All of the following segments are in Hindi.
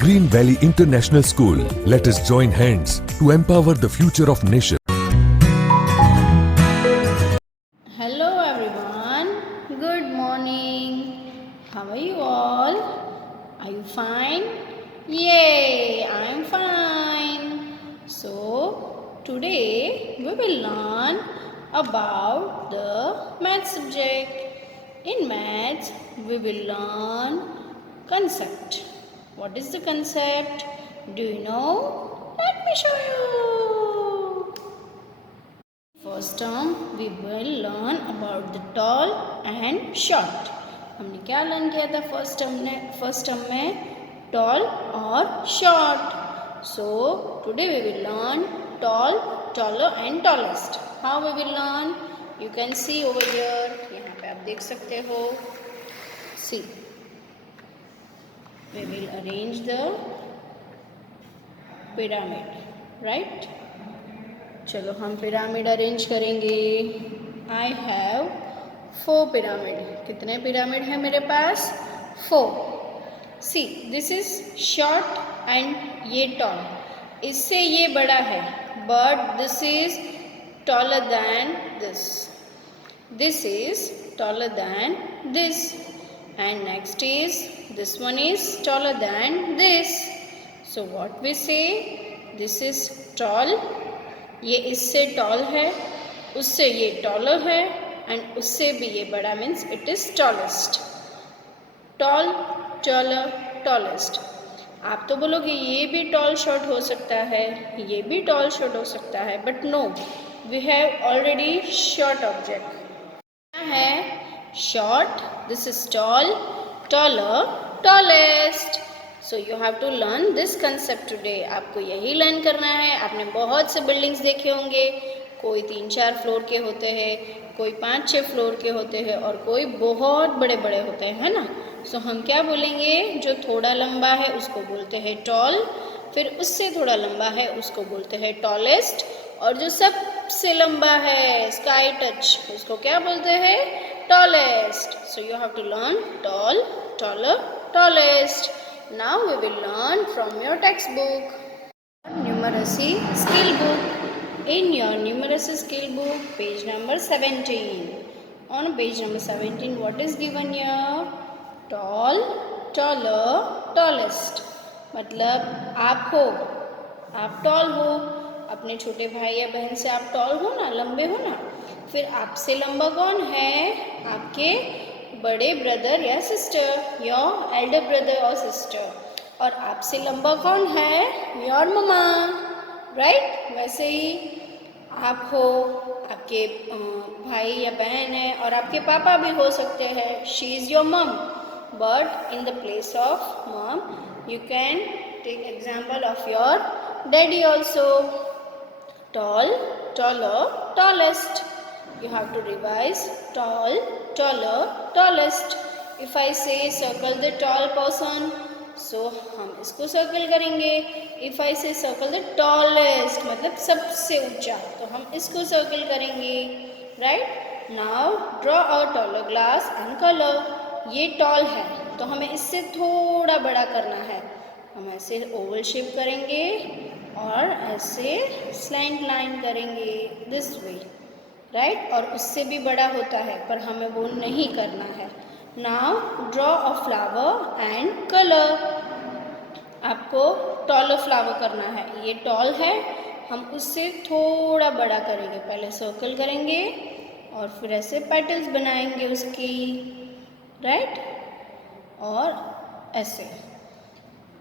Green Valley International School. Let us join hands to empower the future of nation. Hello everyone, good morning. How are you all? Are you fine? Yay, I am fine. So, today we will learn about the math subject. In maths, we will learn concept. What is the concept? Do you know? Let me show you. First term we will learn about the tall and short. हमने क्या लर्न किया था फर्स्ट टर्म में? टॉल और short. So today we will learn tall, taller and tallest. How we will learn? You can see over here. यहाँ पे आप देख सकते हो. See, we will arrange the pyramid. Right? चलो हम पिरामिड अरेंज करेंगे. I have 4 pyramid. कितने पिरामिड हैं मेरे पास? 4. See, this is short and ये टॉल. इससे ये बड़ा है, but this is taller than this. This is taller than this. And next is this one is taller than this. So what we say? This is tall. ये इससे टॉल है, उससे ये टॉलर है, एंड उससे भी ये बड़ा, means it is tallest. Tall, taller, tallest. आप तो बोलोगे ये भी टॉल शॉर्ट हो सकता है, ये भी टॉल शॉर्ट हो सकता है, but no, we have already short object. क्या है? Short. This is tall, taller, tallest. So you have to learn this concept today. आपको यही लर्न करना है. आपने बहुत से बिल्डिंग्स देखे होंगे. कोई 3-4 फ्लोर के होते हैं, कोई 5-6 फ्लोर के होते हैं, और कोई बहुत बड़े बड़े होते हैं, है ना? सो हम क्या बोलेंगे? जो थोड़ा लंबा है उसको बोलते हैं टॉल. फिर उससे थोड़ा लंबा है उसको बोलते हैं टॉलेस्ट. और जो सबसे लंबा है, स्काई टच, उसको क्या बोलते हैं? Tallest. So you have to learn tall, taller, tallest. Now we will learn from your textbook. Numeracy skill book. In your numeracy skill book, page number 17. On page number 17, what is given here? Tall, taller, tallest. मतलब आप हो, आप टॉल हो, अपने छोटे भाई या बहन से आप टॉल हो ना, लंबे हो ना. फिर आपसे लंबा कौन है? आपके बड़े ब्रदर या सिस्टर, योर एल्डर ब्रदर और सिस्टर. और आपसे लंबा कौन है? Your mama. राइट? वैसे ही आप हो, आपके भाई या बहन है, और आपके पापा भी हो सकते हैं. She is your mom, but in the place of mom you can take example of your daddy also. Tall, taller, tallest. You have to revise tall, taller, tallest. If I say circle the tall person, so हम इसको circle करेंगे. If I say circle the tallest, मतलब सबसे ऊंचा, तो हम इसको circle करेंगे. Right? Now draw a taller glass and color. ये tall है, तो हमें इससे थोड़ा बड़ा करना है. हम ऐसे oval shape करेंगे और ऐसे slant line करेंगे, this way. राइट? और उससे भी बड़ा होता है, पर हमें वो नहीं करना है. Now draw a flower and colour. आपको टॉलर फ्लावर करना है. ये टॉल है, हम उससे थोड़ा बड़ा करेंगे. पहले सर्कल करेंगे और फिर ऐसे पेटल्स बनाएंगे उसकी. राइट? और ऐसे.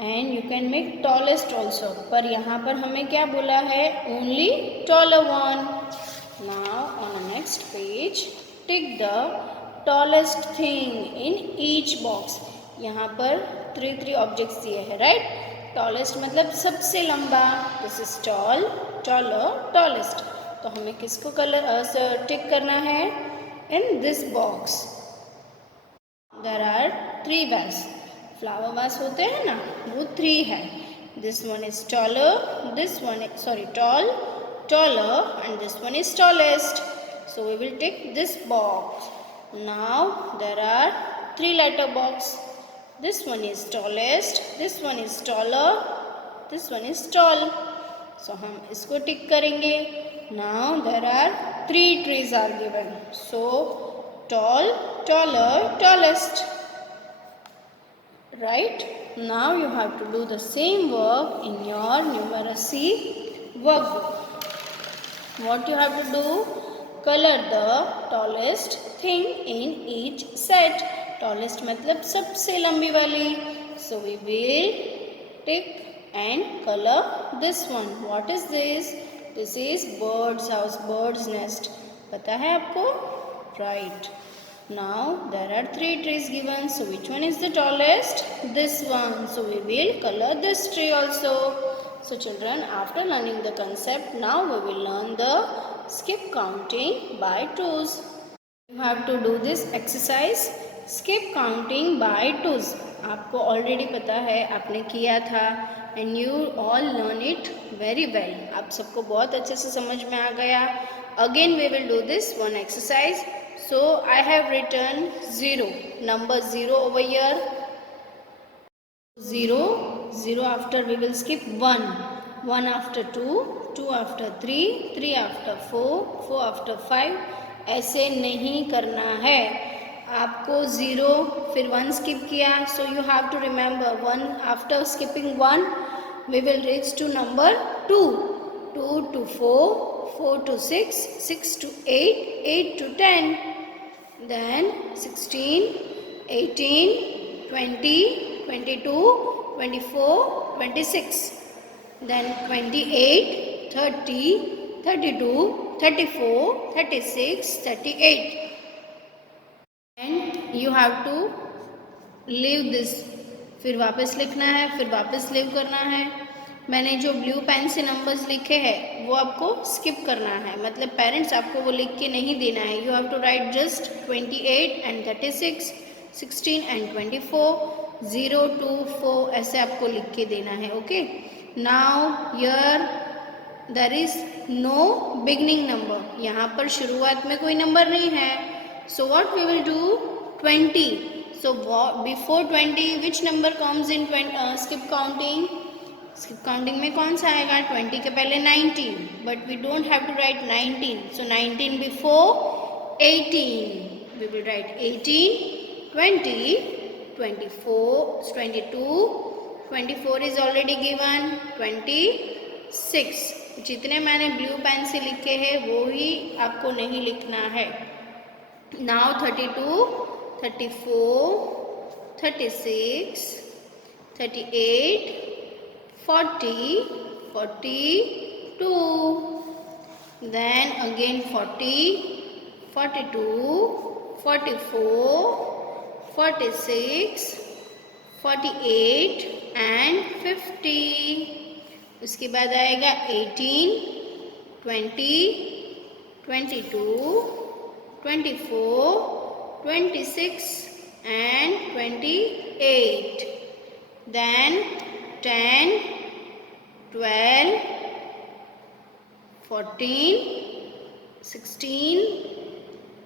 And you can make tallest also, पर यहाँ पर हमें क्या बोला है? Only taller one. Now on the next page, tick the tallest thing in each box. यहाँ पर 3 ऑब्जेक्ट्स दिए हैं. राइट? टॉलेस्ट मतलब सबसे लंबा. This is tall, taller, tallest. तो हमें किसको टिक करना है? In this box there are 3 vase. Flower vase होते हैं ना, वो 3 है. This one is taller, this one is tall, taller, and this one is tallest. So we will tick this box. Now there are 3 letter box. This one is tallest, this one is taller, this one is tall. So हम इसको टिक करेंगे. Now there are 3 trees are given. So tall, taller, tallest. Right? Now you have to do the same work in your numeracy workbook. What you have to do? Color the tallest thing in each set. Tallest मतलब सबसे लंबी वाली. So we will tick and color this one. What is this? This is bird's house, bird's nest. पता है आपको? Right. Now there are 3 trees given. So which one is the tallest? This one. So we will color this tree also. So children, after learning the concept, now we will learn the skip counting by twos. You have to do this exercise. Skip counting by twos. आपको already पता है, आपने किया था, and you all learn it very well. आप सबको बहुत अच्छे से समझ में आ गया. Again we will do this one exercise. So I have written 0, number 0 over here. 0, 0 after we will skip 1, 1 after 2, 2 after 3, 3 after 4, 4 after 5. ऐसे नहीं करना है. आपको 0 फिर 1 skip किया. So you have to remember 1 after skipping 1 we will reach to number 2, 2 to 4, 4 to 6, 6 to 8, 8 to 10. Then 16, 18, 20, 22, 24, 26. Then 28, 30, 32, 34, 36, 38. And you have to leave this. फिर वापस लिखना है, फिर वापस लीव करना है. मैंने जो ब्लू पेन से नंबर्स लिखे हैं वो आपको स्किप करना है. मतलब पेरेंट्स आपको वो लिख के नहीं देना है. You have to write just 28 and 36, 16 and 24, 0 to 4 ऐसे आपको लिख के देना है. Okay. Now here there is no beginning number. यहाँ पर शुरुआत में कोई नंबर नहीं है. So what we will do? 20. So before 20 which number comes in skip counting? Skip counting में कौन सा आएगा? 20 के पहले 19. But we don't have to write 19. So 19 before 18. We will write 18, 20, 24, 22, 24 is already given, 26. जितने मैंने ब्लू पेन से लिखे हैं वो ही आपको नहीं लिखना है. Now 32, 34, 36, 38, 40, 42. Then again 40, 42, 44, 46, 48 and 50. उसके बाद आएगा 18, 20, 22, 24, 26 and 28. Then 10, 12, 14, 16,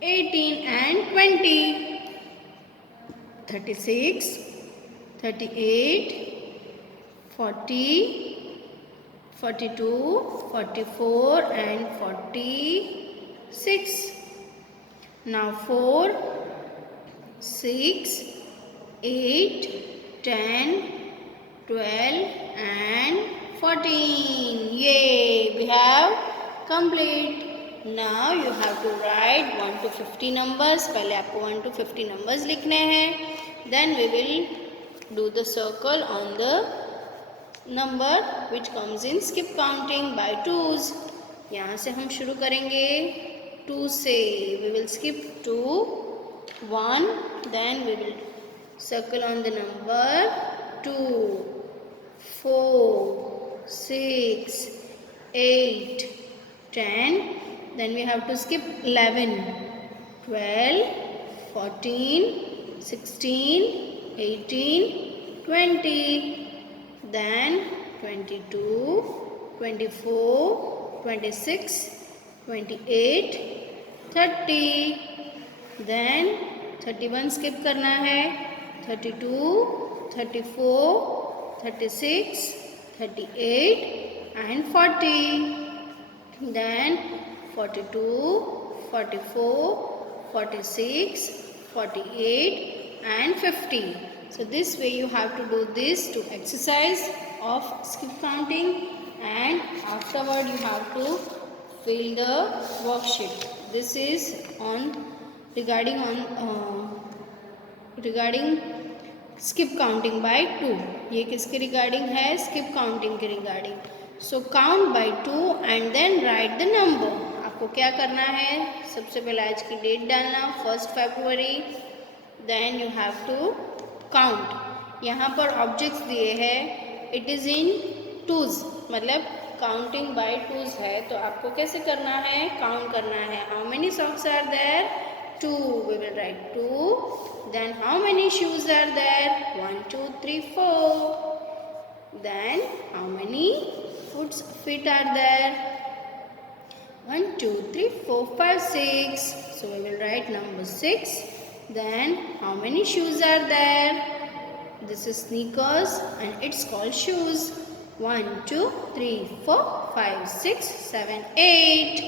18 and 20. 36, 38, 40, 42, 44 and 46. Now 4, 6, 8, 10, 12 and 14. Yay! We have complete. Now you have to write 1 to 50 numbers. पहले आपको 1 to 50 numbers लिखने हैं. Then we will do the circle on the number which comes in skip counting by twos. यहाँ से हम शुरू करेंगे 2 से. We will skip 2, 1, then we will circle on the number 2, 4, 6, 8, 10. Then we have to skip 11, 12, 14, 16, 18, 20. Then 22, 24, 26, 28, 30. Then 31 skip करना है, 32, 34, 36, 38 and 40. Then 42, 44, 46, 48 and 50. So this way you have to do this to exercise of skip counting, and afterward you have to fill the worksheet. This is on regarding skip counting by 2. ये किसके रिगार्डिंग है? स्किप काउंटिंग के regarding. So count by 2 and then write the number. आपको क्या करना है? सबसे पहले आज की डेट डालना 1 फरवरी. Then you have to count. यहाँ पर ऑब्जेक्ट्स दिए हैं. इट इज़ इन टूज, मतलब काउंटिंग बाय टूज है. तो आपको कैसे करना है? काउंट करना है. How many socks are there? 2. We will write 2. Then how many shoes are there? 1, 2, 3, 4. Then how many feet are there? 1, 2, 3, 4, 5, 6. So we will write number 6. Then how many shoes are there? This is sneakers and it's called shoes. 1, 2, 3, 4, 5, 6, 7, 8.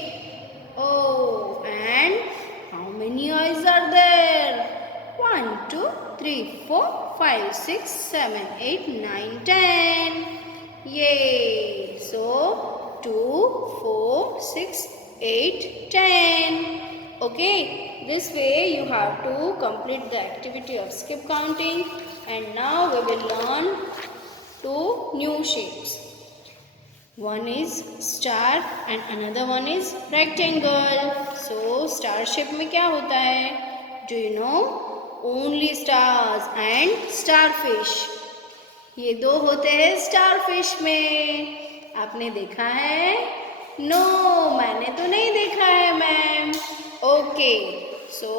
Oh, and how many eyes are there? 1, 2, 3, 4, 5, 6, 7, 8, 9, 10. Yay! So 2, 4, 6, 8, 10. Okay, this way you have to complete the activity of skip counting. And now we will learn 2 new shapes. One is star and another one is rectangle. So star shape में क्या होता है? Do you know? Only stars and starfish. ये 2 होते हैं starfish में. आपने देखा है? No, मैंने तो नहीं देखा है ma'am. Okay, so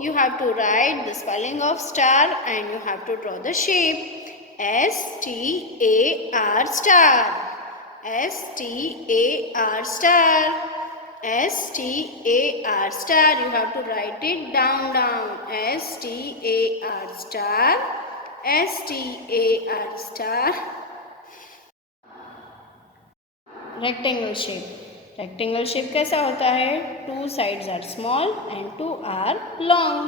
you have to write the spelling of star and you have to draw the shape. S-T-A-R star. S-T-A-R star. S-T-A-R star. You have to write it down. S-T-A-R star. S-T-A-R star. Rectangle shape. Rectangle shape कैसा होता है? 2 sides are small and 2 are long,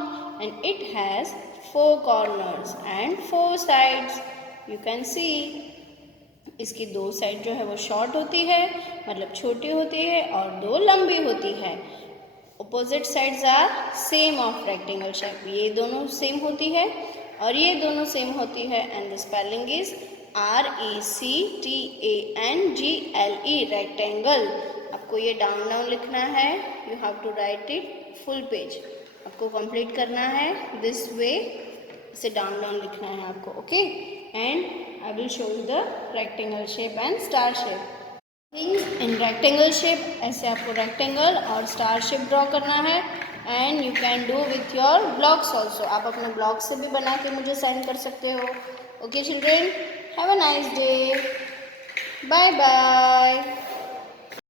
and it has 4 corners and 4 sides. You can see इसकी 2 साइड जो है वो शॉर्ट होती है, मतलब छोटी होती है, और 2 लंबी होती है. Opposite sides are same of rectangle shape. ये दोनों सेम होती है और ये दोनों सेम होती है. And the spelling is RECTANGLE rectangle. आपको ये डाउन लिखना है. You have to write it full page. आपको कंप्लीट करना है दिस वे. इसे डाउन लिखना है आपको. Okay, and I will show you the rectangle shape and star shape. In rectangle shape ऐसे आपको rectangle और star shape draw करना है. And you can do with your blocks also. आप अपने blocks से भी बना के मुझे send कर सकते हो. Okay children, have a nice day. Bye bye.